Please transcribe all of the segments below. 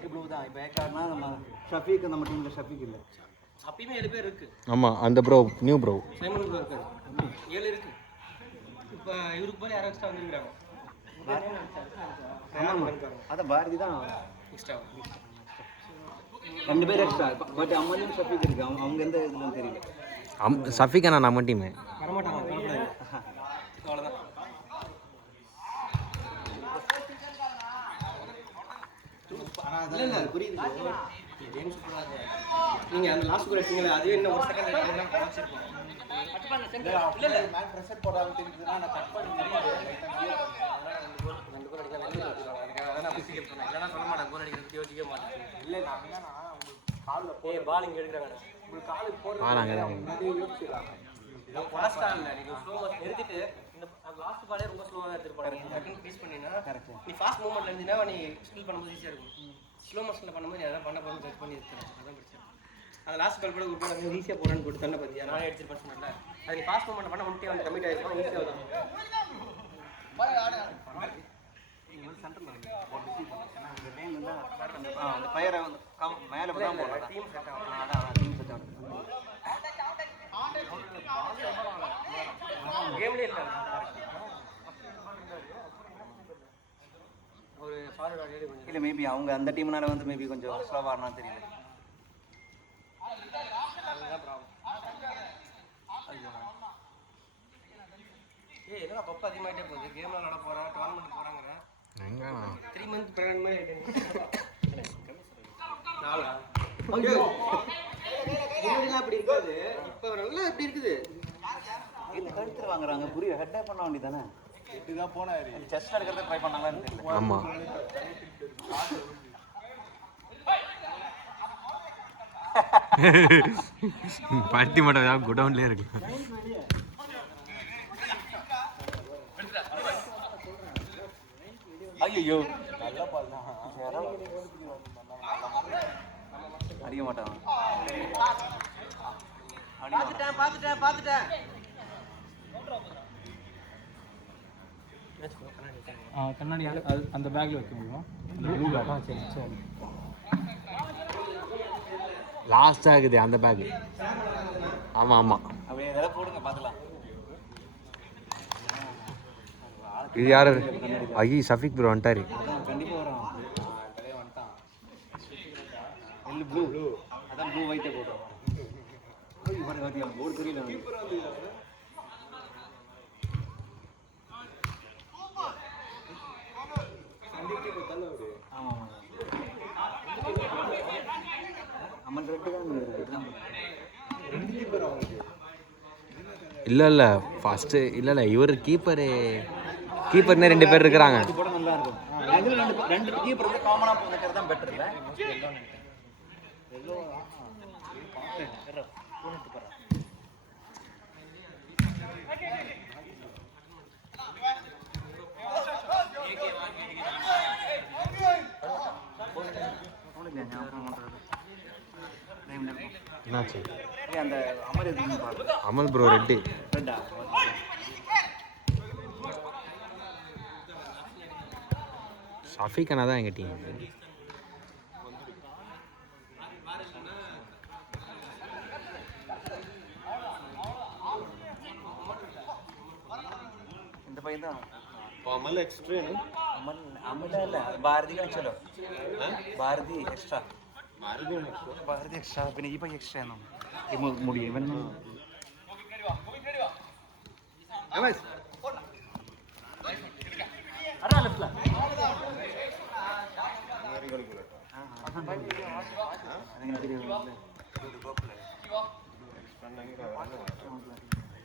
ஏக்கு ப்ளூ தான். இப்போ ஏக்கார்னா நம்ம ஷஃபீக் நம்ம டீமில் ஷஃபீக் இல்லை. அப்பயுமே 7 பேர் இருக்கு. ஆமாம் அந்த bro new bro Simon bro இருக்காரு. 7 இருக்கு. இப்போ இவருக்கு போல யாரும் எக்ஸ்ட்ரா வந்துருக்காங்க. அதான் பாரதி தான் எக்ஸ்ட்ரா 2 பேர் எக்ஸ்ட்ரா. பட் அம்மனும் ஷஃபீக் இருக்கு. அவங்க எந்த இதுன்னு தெரியல. சஃபிக் அண்ணா நம்ம டீமு வரமாட்டாங்க. அவ்வளோதான். இல்லை புரியுது. நீங்கள் அந்த லாஸ்ட் கூட எடுத்தீங்களே அதுவே இன்னும் ஒரு செகண்ட் வச்சிருக்கோம். இல்லை மேன் ப்ரெஷர் போடாமல் தெரிஞ்சுதுன்னா நான் கட் பண்ணி 2 கோல் அடிக்கலாம். அதான் அப்படி சீக்கிரம் சொன்னேன். இல்லைனா சொல்ல மாட்டேன். கோல் அடிக்கிறது யோசிக்கவே மாட்டேன். இல்லை நான் என்னன்னா காலில் பால் இங்கே எடுக்கிறாங்க. உங்களுக்கு காலுக்கு போடுறது யோசிச்சுக்கலாம். ஃபாஸ்டா இல்ல நீங்க ஸ்லோ மோஷன் நிறுத்திட்டு இந்த லாஸ்ட் பாலே ரொம்ப ஸ்லோவா எடுத்துட்டு போறீங்க. டக்குனு பீஸ் பண்ணினா நீ ஃபாஸ்ட் மூவ்மென்ட்ல இருந்தினா நீ ஸ்கில் பண்ணும்போது ஈஸியா இருக்கும். ஸ்லோ மோஷன்ல பண்ணும்போது எல்லாம் பண்ண போறது ஜட்ஜ் பண்ணி எடுத்துறேன். அதான் பிரச்சனை. அந்த லாஸ்ட் பால் கூட ஒரு ஈஸியா போறான்னு போட்டு தண்ண பத்தியா நானே அடிச்சிருப்பேன் சொன்னேன்ல. அது நீ ஃபாஸ்ட் மூவ்மென்ட் பண்ண முட்டே வந்து கமிட் ஆயிருக்கும் ஈஸியா வரும். பால் ஆடு நீங்க வந்து சென்டர்ல வந்து போட்டு சீ பண்ணலாம். ஏன்னா இந்த டைம் வந்து அந்த ஃபயரை வந்து மேல போடா போடா டீம் செட் ஆகும். அதான் டீம் செட் ஆகும். கேம்ல இல்ல ஒரு ஃபார்வர்ட் ரெடி பண்ணி இல்ல மேபி அவங்க அந்த டீம்னால வந்து மேபி கொஞ்சம் ஸ்லோவா ஆனா தெரியல. அதுதான் ப்ராப்ளம். ஏய் என்னடா பப்ப அதிகமாயிட்டே போகுது. கேம்ல விளையாட போறா டோர்னமென்ட் போறாங்கற எங்க 3 மந்த் பிரெக்னன்ட் மாதிரி ஆயிட்டேன். நாளா ஐயோ முன்னாடிலாம் அப்படி இருக்காது. இப்போ நல்லா இப்படி இருக்குது. இந்த கழுத்துல வாங்குறாங்க புரிய ஹெட் பண்ண வேண்டியதானே. ஹெட் தான் போனாரு. செஸ்ட் எடுக்கிறத ட்ரை பண்ணாங்கன்னு தெரியல. ஆமா பருத்தி மட்டும் ஏதாவது குடவுன்லயே இருக்கு. ஐயோ நல்ல பால் தான். அடிக்க மாட்டான். பாத்துட்டேன் கண்ணாடி அந்த பேக்ல வைக்க முடியும். Blue bag. சரி லாஸ்டா இருக்குது அந்த பேக். ஆமா ஆமா அப்படியே இதெல்லாம் போடுங்க பார்க்கலாம். இது யாரு? ஐயோ சஃபிக் ப்ரோ வந்துட்டாரு. கண்டிப்பா வரும். தலைய வந்துட்டான். எல்லு ப்ளூ அதான் ப்ளூ ஒயிட் போடுறோம். ஓய் வர வாத்தியா போர்டு தெரியல. கீப்பர் வந்து சண்டிக்கு போதல்ல ஓடு. ஆமா ஆமா. அம்மன் ரெட் தான் ரெண்டு கீப்பர் அவங்க. இல்ல ஃபர்ஸ்ட் இல்ல இவர் கீப்பர்னே 2 பேர் இருக்காங்க. இது கூட நல்லா இருக்கும். அதுல ரெண்டு கீப்பர் வந்து காமனா போறது தான் பெட்டர் இல்ல. எல்லோ பாரு போனிட்டு பாரு. என்னாச்சு? அந்த அமர் எதுன்னு பாரு. அமல் ப்ரோ ரெட். ரெட்டா? சஃபிக் அண்ணா தான் எங்க டீம். இந்த பையன் தான் अमल एक्स्ट्रा है अमल अमल अല്ല ഭാരതി കാണിച്ചല്ലോ ഭാരതി എക്സ്ട്രാ ഭാരതി എക്സ്ട്രാ പിന്നെ ഈ പൈ എക്സ്ട്രാ ആണോ ഈ മുടി ഇവൻ അടാ ലെഫ്റ്റ്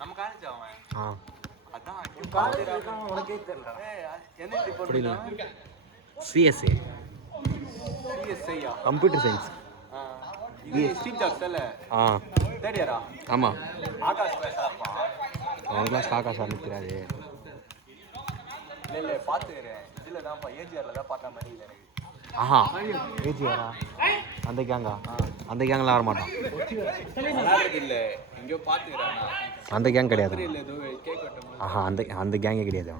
நம்ம காணிச்சோம் அவன் அதான் காலேஜ் இருக்கான் உனக்கே தெரியல என்ன டிபார்ட்மென்ட் சிஎஸ்ஏ சிஎஸ்ஐயா கம்ப்யூட்டர் சயின்ஸ் இது ஸ்டீவ் ஜாப்ஸ் இல்ல தேர்ட் இயரா ஆமா ஆகாஷ் பேசறப்பா அவன் கிளாஸ் ஆகாஷ் நிக்கிறாரு இல்ல பாத்துக்கறேன் இதுல தான்ப்பா ஏஜிஆர்ல தான் பார்த்த மாதிரி இல்ல எனக்கு ஆஹா ஏஜிஆரா அந்த கேங்ல வர மாட்டான் இல்ல எங்கயோ பாத்துக்கறானா அந்த கேங் கிடையாது இல்ல ஏதோ கேக் வெட்டணும் ஆஹா அந்த கேங்கே கிடையாது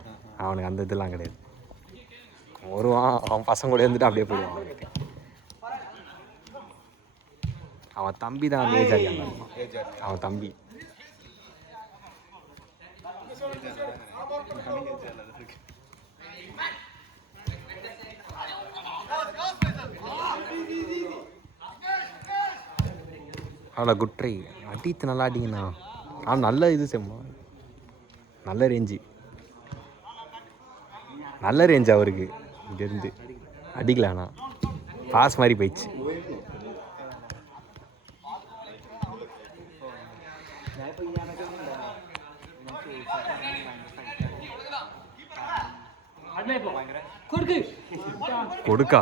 அவனுக்கு அந்த இதெல்லாம் கிடையாது வருவான் அவன் பசங்க கூட இருந்துட்டு அப்படியே போயிடுவான் அவன் தம்பி தான் வந்து ஏஜ் ஆகியாங்க. அவன் தம்பி அவ்வளோ குட்ரை அடித்து நல்லா அடிங்கண்ணா. நல்ல இது செம்மா, நல்ல ரேஞ்சு, நல்ல ரேஞ்ச் அவருக்கு. இங்கேருந்து அடிக்கலாண்ணா, பாஸ் மாதிரி போயிடுச்சு. கொடுக்கா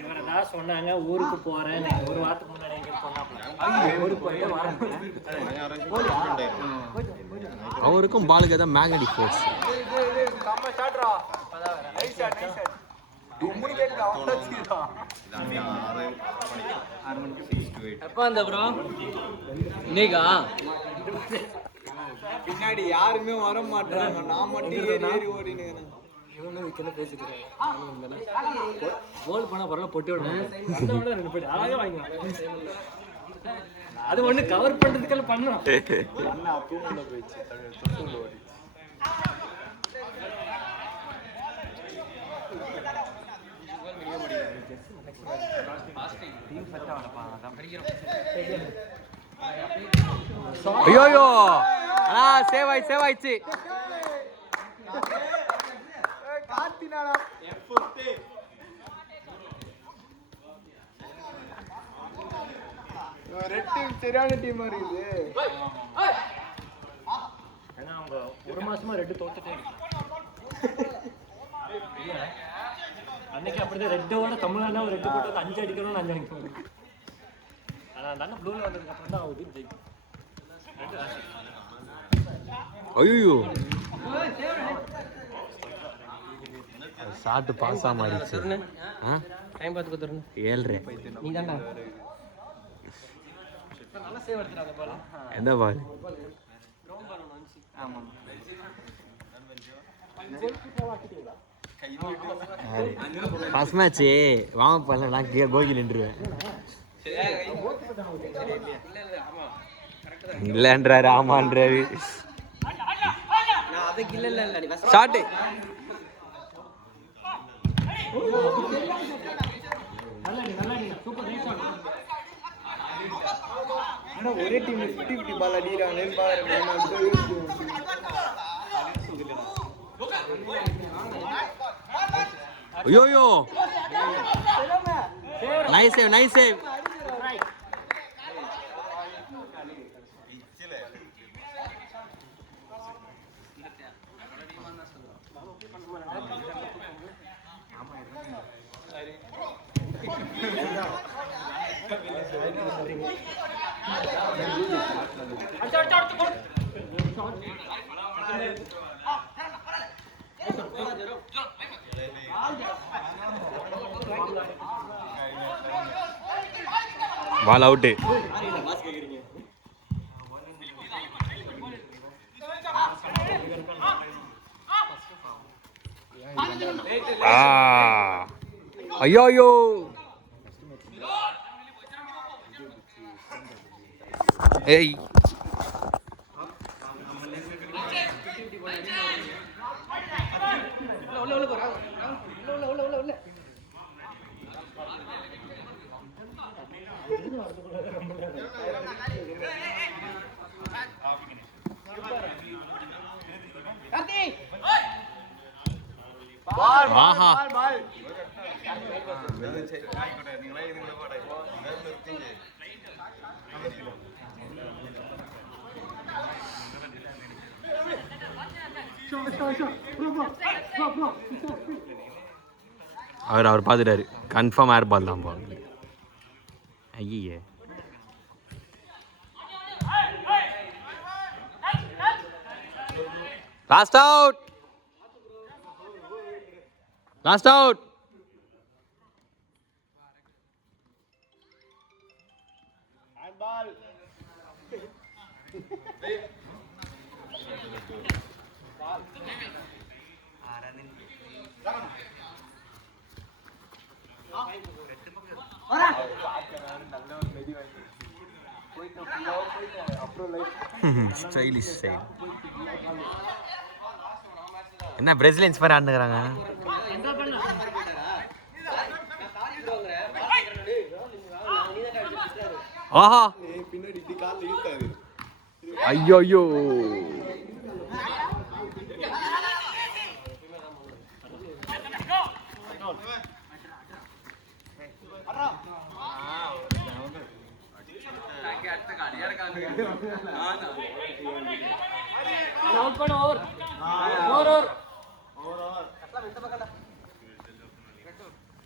இவரை தான் சொன்னாங்க ஊருக்கு போறேன். ஒரு வாரத்துக்கு முன்னாடி எங்க சொன்னாங்க ஊருக்கு போயிட்டு வரேன். அவருக்கும் பாலுக்கு தான் மேக்னெட்டிக் ஃபோர்ஸ். எப்ப அந்த ப்ரோ இன்னைக்கா பின்னாடி யாருமே வர மாட்டாங்க, நான் மட்டும் ஏறி ஓடினு பேசிட்டு கோல் பண்ணா பரவாயில்ல, பொட்டி விட அழகா வாங்கிக்கலாம். அது ஒண்ணு கவர் பண்றதுக்கெல்லாம் பண்ணலாம். ஐயோயோ சேவ் ஆயிடுச்சு. சரியான டீம் இருக்குது. ஏன்னா அவங்க ஒரு மாசமா ரெட்டு தோத்துட்டே அன்னைக்கு அப்படிதான் ரெட்டோட தமிழ்நாடு ஒரு ரெட்டு போட்டு 5 அடிக்கணும்னு 5 அடிக்கணும். ஆனா அந்த ப்ளூல வந்ததுக்கு அப்புறம் தான் அவங்க ஜெயிக்கும். ஐயோ ஷாட் பாஸ் ஆக மாறிச்சு. டைம் பார்த்து கொடுத்துறேன். 7 நீ தான்டா நல்லா சேவ் எடுத்துறாங்க பால். எந்த பால்? ஆமா, ஃபர்ஸ்ட் மேட்ச் வாங்க பண்ணல, நான் கோகி நின்றுவேன். இல்லன்றாரு, ஆமான்றாரு. அதுக்கு இல்ல ஷாட் சூப்பர் நைஸ் ஷாட். ஆனா ஒரே டீம் 50-50 பால் அடிறாங்க. ஐயோயோ நைஸ் சேவ். பால் அவுட்டு. ஐயோ ஏய் ஆஹா அவர் பார்த்துட்டாரு, கன்ஃபார்ம் ஏர் பால் தான் போகுது. ஐயே லாஸ்ட் அவுட். Stylish style. என்ன பிரேசிலியன்ஸ் மாதிரி ஆடுனுக்குறாங்க. ஆஹா பின்னாடி இப்படி காலில் இழுத்தாரு. ஐயோ ஐயோ அவுட் பண்ண ஓவர் ஓவர்